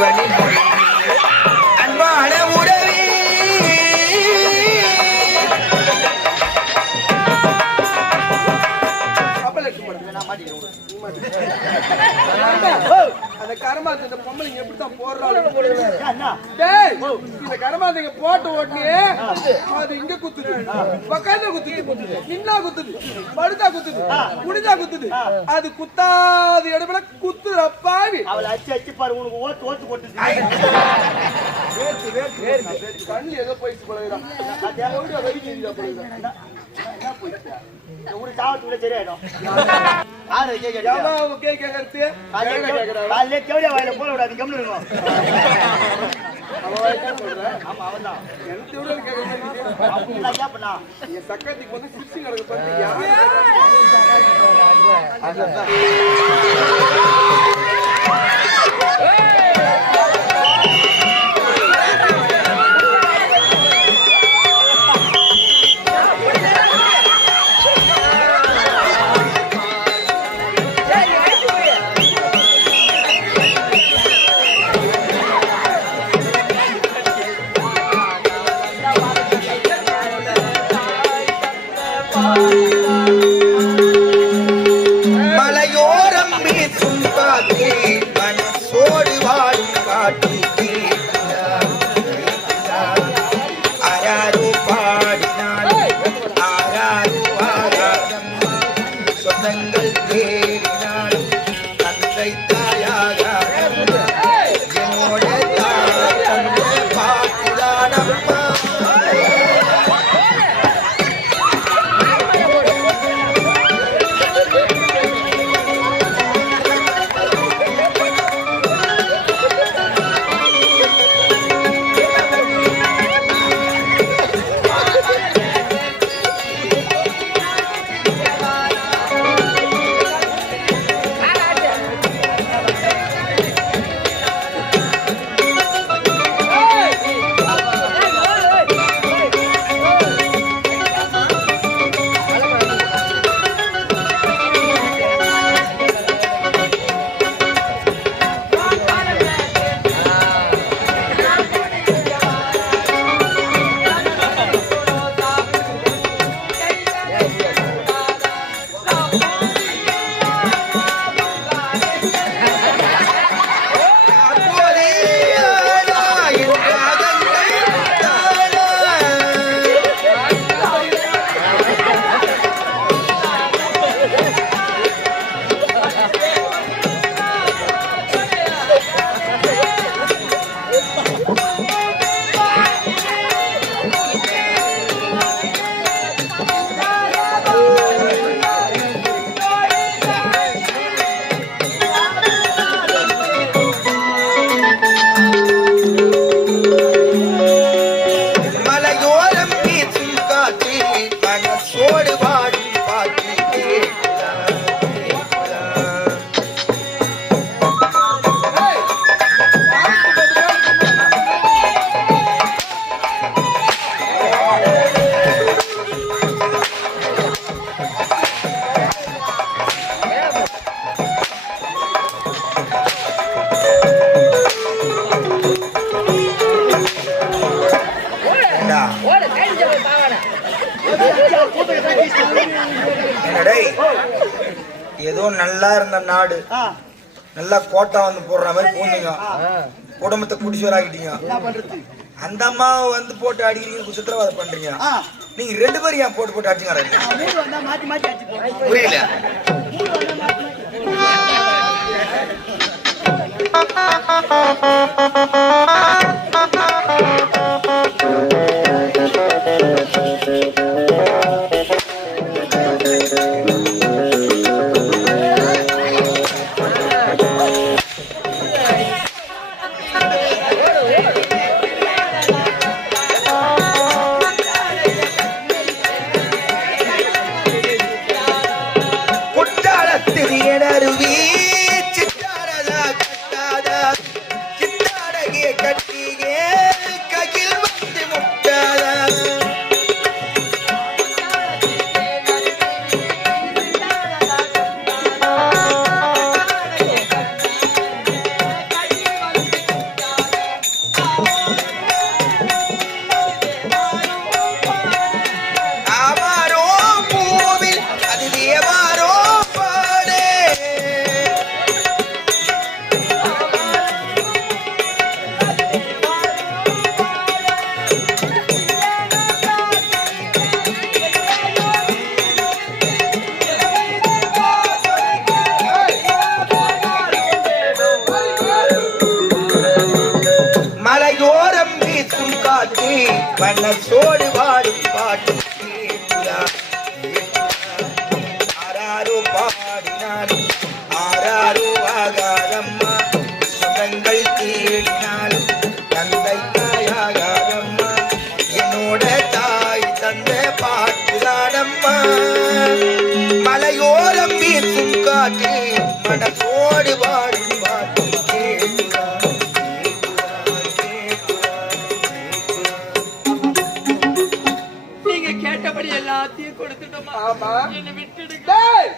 வழி அன்பான உறவி அந்த கரமாத்த இந்த பொம்பளைங்க எப்படித்தான் போடுறாங்க இந்த கரமாத்தைங்க போட்டு ஓட்டினே அது இங்க குத்துது பக்காந்த குத்துது நின்னா குத்துது படுத்தா குத்துது குடிதா குத்துது அது குத்தாது இடத்துல குத்துற பாவி அவளை அச்சு பாரு உனக்கு ஓட்டு ஓட்டு போட்டு கண்ணு ஏதோ போயிட்டு போடுறான் ஒரு சாவத்துக்குள்ள சரியாயிடும் வாயில போல விடாது கம்னு இருக்கும் சக்கத்துக்கு வந்து சிக்ஸி நடக்க மலையோரம் வீசும் காற்றே மனசோடு வாழும் காற்று ஆராரோ பாடினால் ஆராரோ ஆராதம்மா சொந்தங்கள் தேடினால் தந்தை தாயாக என்னோட தந்தை பாட்டுதானம்மா ஏதோ நல்லா இருந்த நாடு நல்லா கோட்டா வந்து போடுற மாதிரி பூந்தீங்க குடும்பத்தை குடிசோர் ஆகிட்டீங்க அந்த அம்மாவை வந்து போட்டு அடிக்கிறீங்க சித்திரவாதம் பண்றீங்க நீங்க ரெண்டு பேரும் ஏன் போட்டு போட்டு அடிச்சுங்க புரியல கட்டியே கையில் வந்து முட்ட மனசோடு பாடும் பாட்டு கேட்குதா ஆராரோ பாடினாலும் ஆராரோ ஆகாதம்மா சுகங்கள் தேடினாலும் தந்தை தாயாகாதம்மா என்னோட தாய் தந்த பாட்டுதானம்மா மலையோரம் வீசும் காற்று மனசோடு பாடும் பாட்டு கேட்குதா நீங்க கேட்டபடி எல்லாத்தையும் கொடுத்துட்டோமா? ஆமா. என்னை விட்டுடுங்க. டேய்,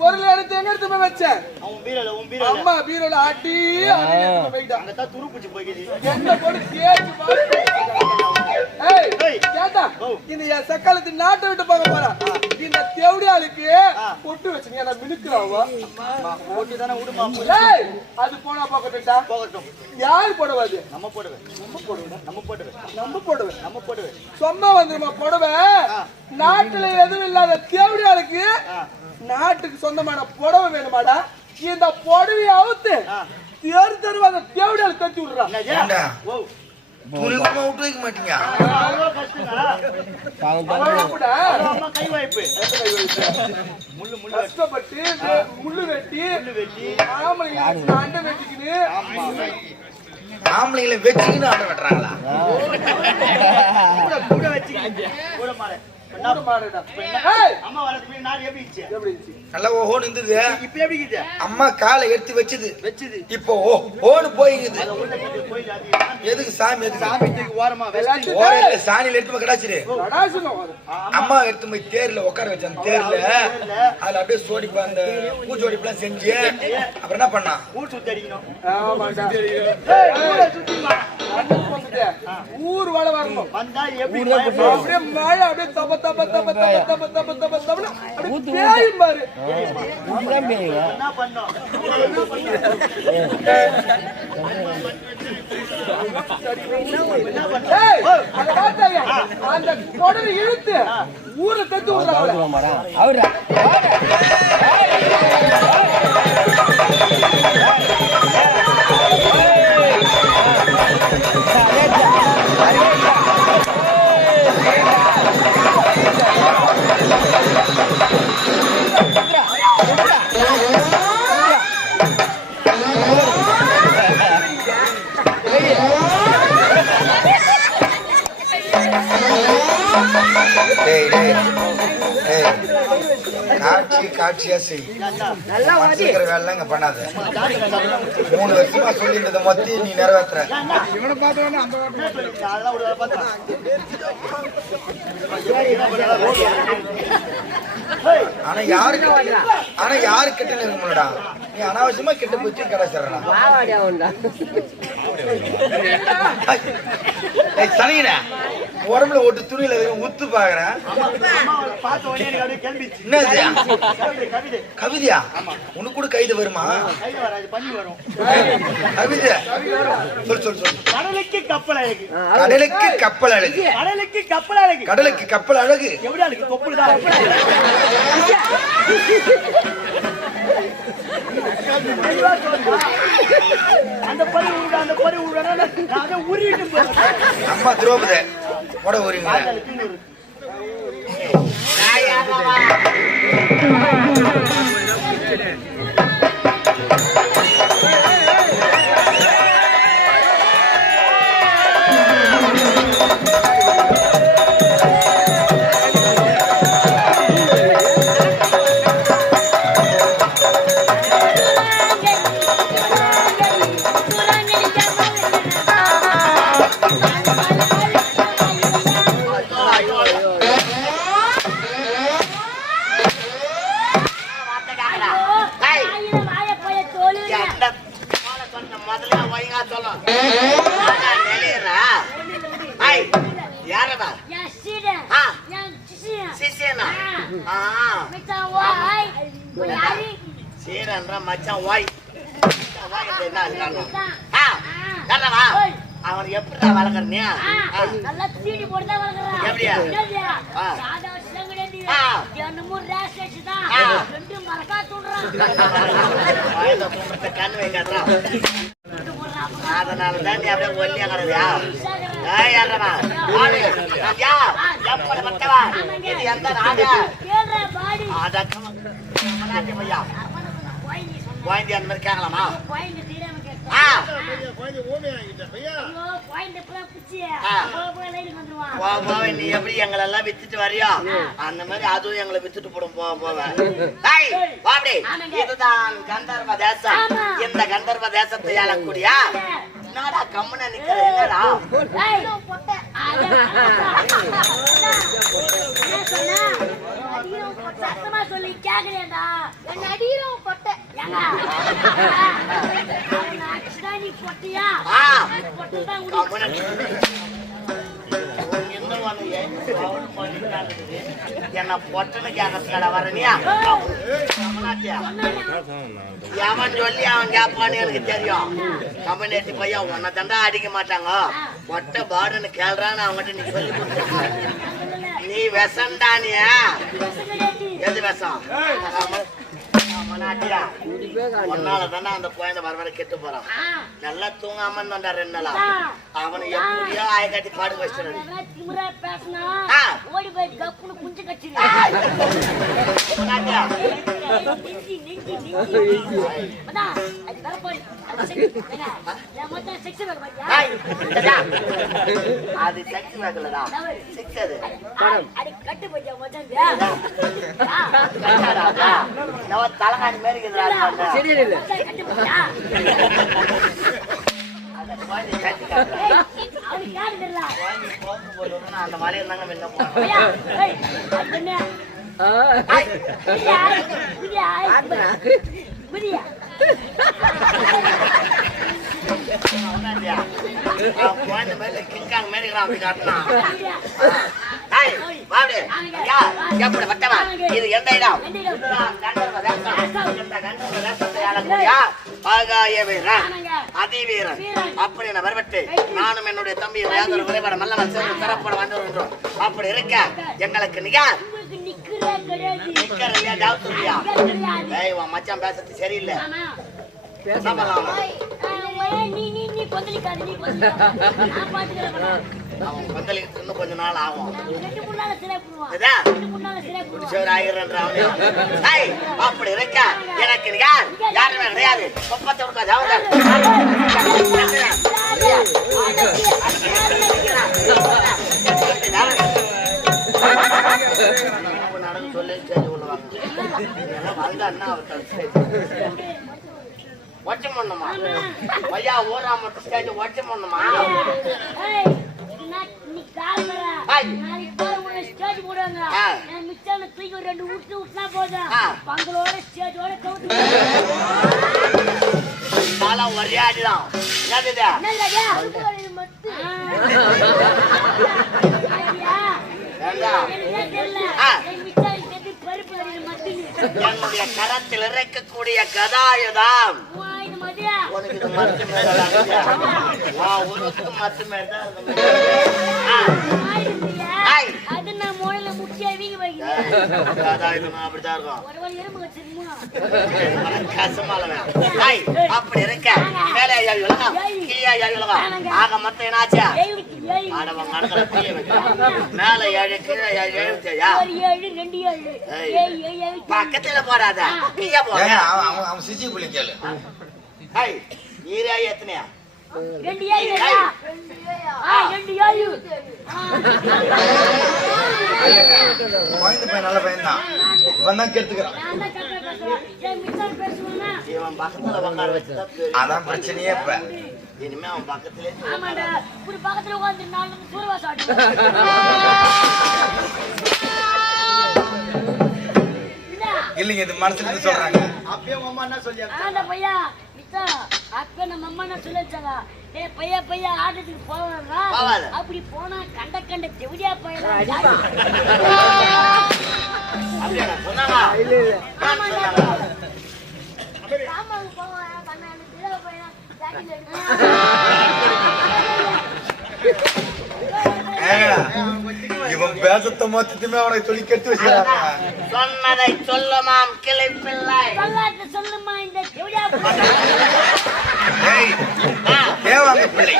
பொருள் எடுத்து எங்க எடுத்து போய் வச்சேன்? அவன் பீரோல அம்மா பீரோல ஆட்டி போயிட்டான். அங்கதான் துருப்பிச்சு போய்க்குது. என்ன பொருள் கேட்டு பாரு. ஏய், ஏய். கேட்டா இந்த என் சக்காலத்து நாட்டை விட்டு போக போறான். இந்த தேவடியாளுக்கு பொட்டு வச்சுங்க நான் மினுக்குறாவா. போட்டுதானே விடுமா? ஏய், அது போனா போகட்டும்டா. போகட்டும். யாரு போடுவாது? நம்ம போடுவேன். நம்ம போடுவேன். நம்ம போடுவேன். நம்ம போடுவேன். நம்ம போடுவேன். சும்மா வந்துருமா புடவை. நாட்டுல எதுவும் இல்லாத தேவடியாளுக்கு நாட்டுக்கு சொந்தமான புடவை வேணுமாடா? இந்த புடவையை அவுத்து தேர் தெருவாங்க தேவடியாள் கட்டி விடுறான். ஏண்டா? ஓ, துணிகமா விட்டு வைக்க மாட்டீங்க அவ்வளோ கஷ்டங்களா? அவன்டா அம்மா கை வாய்ப்பு. முள்ளு முள்ளு கஷ்டப்பட்டு முள்ளு வெட்டி வெட்டி. ஆம்பளைங்க அண்டை வெட்டிக்கின்னு ஆம்பளைங்களை வச்சுக்கின்னு ஆட வெட்டுறாங்களா கூட வச்சுக்கிட்டு கூட மாற. கூட மாடுடா. ஏய், அம்மா வரதுக்கு நாள் எப்படி இருந்துச்சு? எப்படி இருந்துச்சு? நல்லா ஓஹோன்னு இருந்தது இப்ப எப்படி இருக்குது? அம்மா காலை எடுத்து வச்சுது வச்சுது. இப்போ ஓன்னு போயிங்குது அதை உள்ள கட்டி கோயில் அது எதுக்கு சாமி எதுக்கு சாமித்துக்கு ஓரமா வச்சு ஓரத்துல சாணியில எடுத்து போய் கடாச்சிரு கடாசுன்னு வரும். அம்மா எடுத்து போய் தேர்ல உட்கார வச்ச அந்த தேர்ல அதுல அப்படியே சோடிப்பா அந்த பூச்சோடிப்பெல்லாம் செஞ்சு அப்புறம் என்ன பண்ணா ஊர் சுத்தி அடிக்கணும். ஆமாடா. ஏய், ஊரை சுத்திமா. அன்னைக்கு வந்துட்டு ஊர் வாழ வரணும். வந்தா எப்படி அப்படியே மழை அப்படியே தப தப தப தப தப தப தப தப அப்படியே பேயும் பாரு. என்ன பண்ணோம்? ஏய், அதை பார்த்தாயா? அந்த கொடரை இழுத்து ஊரை தத்து விடுறாங்க. டேய் டேய் ஏய் காட்சி காட்சியா செய் மனசுக்கிற வேலை இங்க பண்ணாத 3 வருஷமா சொல்லிட்டு மொத்தம் நீ நிறைவேற்றுற அதெல்லாம் ஒரு வேலை பார்த்தா. ஆனா யாரு கிட்ட இருக்கும்லடா நீ அனாவசியமா கிட்ட போச்சு கிடைச்சிடறா சனிடா உடம்புல ஒட்டு துணியில உத்து பாக்குறேன் பார்த்த உடனே எனக்கு அப்படியே கிளம்பிச்சு. என்ன கவிதை கவிதையா உனக்கு கூட கைது வருமா கையில வராது, பண்ணி வரும். கவிதை சொல் சொல் சொல் கடலுக்கு கப்பல் அழகு. கடலுக்கு கப்பல் அழகு கடலுக்கு கப்பல் அழகு. கடலுக்கு கப்பல் அழகு எப்படி அழகு? தொப்புள் தான். அந்த பறி உருடா, அந்த பறி உருடா, நான் அதை உருவிட்டு போறேன். அம்மா திரௌபதி போட ஊறிங்க மச்சான் வாய் அவனுக்கு எப்படி வளர்க்கறனியா எப்படியா கண் வைக்காதான் அதனால தான் நீ அப்படியே ஒல்லியா கிடையா ஏய் யாரமா ஆளு யா எப்பட பட்டவா இது எந்த நாடு கேள்ற பாடி அதக்கமா மனாட்டி பையா பாயிண்ட் அந்த மாதிரி கேட்கலாமா பாயிண்ட் தீராம கேட்க பாயிண்ட் ஓமே ஆகிட்ட பையா பாயிண்ட் எப்ப குச்சி போய் லைன் வந்துருவான் போ நீ எப்படி எங்களை எல்லாம் வித்துட்டு வரியா அந்த மாதிரி அதுவும் எங்களை வித்துட்டு போடும் போவேன் டேய் வாடி இதுதான் கந்தர்வ தேசம் இந்த கந்தர்வ தேசத்தை ஆளக்கூடியா என்னடா கம்மன நிக்கிற என்னடா ஏய் பொட்ட அடியும் பொட்ட சத்தமா சொல்லி கேக்குறேன்டா என்ன அடியும் பொட்ட ஏங்க நான் நீ பொட்டியா பொட்ட தான் கம்மன என்ன பொட்டனு கேட்கறதுக்கடா வரனியா அவன் சொல்லி அவன் கேட்பான்னு எனக்கு தெரியும் கம்பெனி பையன் உன்னை தண்டா அடிக்க மாட்டாங்க மொட்டை பாடுன்னு கேள்றான்னு அவங்ககிட்ட நீ சொல்லி கொடுத்து நீ விஷம்டானியா எது விஷம் ஒன்னால தானே அந்த குழந்தை வர வர கெட்டு போறான் நல்லா தூங்காம இருந்தா 2 நாளா அவனை எப்படியோ ஆய காட்டி பாடு வச்சிருக்காரு ஓடி போய் கப்புனு குஞ்சு கட்டிடு அது செக்ஸ் வேகலடா செக்ஸ் அது அடி கட்டு போய் மச்சான் தலகாணி மாரி கட்டு போயா அவனுக்கு யாரு தெரியல அந்த மாதிரி இருந்தாங்க முன்ன ஐயா ஏய் அண்ணே புரியா குழந்தை மேல கிங்காங் மாரி அப்படி காட்டினா இது எந்த இடம் ஆகாய வீரன் அதிவீரன் அப்படி என வரவிட்டு நானும் என்னுடைய தம்பி குறைபாட மல்லவன் சேர்ந்து சிறப்பட வந்து வருகின்றோம் அப்படி இருக்க எங்களுக்கு மச்சான் பேசுறது சரியில்லை அவன் கொந்தளிக்கு இன்னும் கொஞ்ச நாள் ஆகும் அப்படி இருக்க எனக்கு யாருமே கிடையாது நடந்து சொல்லி ஒச்சம் பண்ணுமா ஐயா ஊரா மட்டும் ஸ்டேஜ் ஒச்சம் பண்ணுமா ஒரே ஆடிதான் என்னுடைய கரத்தில் இறக்கக்கூடிய கதாயுதம் அப்படி இருக்க மேலே ஆக மத்த என்னாச்சா மேல 7 கீழே 7 பக்கத்துல போறாத அவன் சிச்சி புள்ளிக்கல நீரே எத்தனையா 2 குழந்தை பையன் நல்ல பையன் தான் இவன் தான் கெடுத்துக்கிறான் இவன் பக்கத்துல உட்கார வச்சுதான் அதான் பிரச்சனையே இப்ப இனிமே அவன் பக்கத்திலே பக்கத்துல உட்காந்து இல்லைங்க இது மனசுல இருந்து சொல்றாங்க அப்பயே அம்மா என்ன சொல்லி பையா அப்ப நம்ம அம்மா என்ன சொல்லிச்சாங்க பையா ஆட்டத்துக்கு போவாங்க அப்படி போனா கண்ட தெவிடியா போயிடலாம் இவன் பேசத்த மொத்தத்துமே அவனை சொல்லி கெட்டு வச்சுறாங்க சொன்னதை சொல்லுமாம் கிளைப்பிள்ளை சொல்லுமா இந்த தெவிடியா தேவாங்க பிள்ளை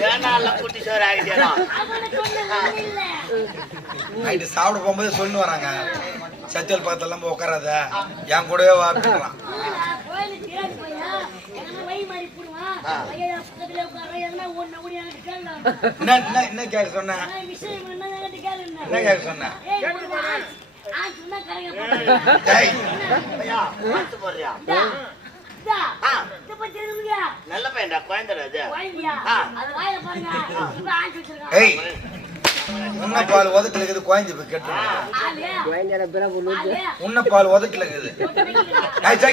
வேணால குட்டி சோறு ஆகிட்டேனா அவனை சொன்னது இல்ல. நைட்டு சாப்பிட போகும்போது சொல்லு வராங்க, சத்தியல் பக்கத்துலாம் போய் உட்காராத, என் கூடவே வாப்பிடலாம். கோயிலுக்கு தெரியாது பையா, எங்கன்னா வழி மாறி போடுவான். பையா பக்கத்துல உட்கார எங்கன்னா ஒன்னு ஓடி எனக்கு கேள்வி. என்ன கேட்க சொன்ன? விஷயம் என்ன கேள்வி? என்ன கேட்க சொன்ன? ஏய் சொன்னா கரைங்க போடுறேன். டேய், ஐயா பார்த்து போறியா நல்ல பையன்டா குழந்தை அது ஏய், உன்ன பால் உதட்டில் இருக்குது, குழந்தை போய் கேட்டு உன்ன பால் உதட்டில் இருக்குது. ஏய், சை.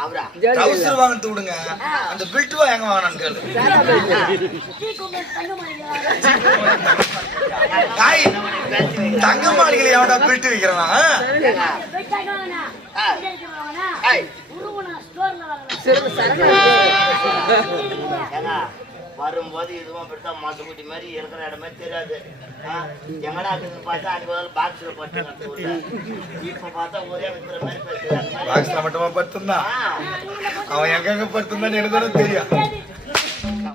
அவரா ட்ரவுசர் வாங்கிட்டு விடுங்க, அந்த பெல்ட் எங்க வாங்கினான்னு கேளு. ஏய், தங்க மாளிகையில எவன்டா பெல்ட் வைக்கிறானா? வரும்போது இதுவும் அப்படித்தான் மாசுக்குட்டி மாதிரி இருக்கிற இடமே தெரியாது. எங்கடா இருக்குன்னு பார்த்தா அன்னைக்கு பாக்ஸ்ல போட்டு இப்ப பார்த்தா ஒரே வித்துற மாதிரி பேசுறாங்க. பாக்ஸ்ல மட்டுமா படுத்திருந்தான், அவன் எங்க படுத்திருந்தான்னு எனக்கு தெரியும்.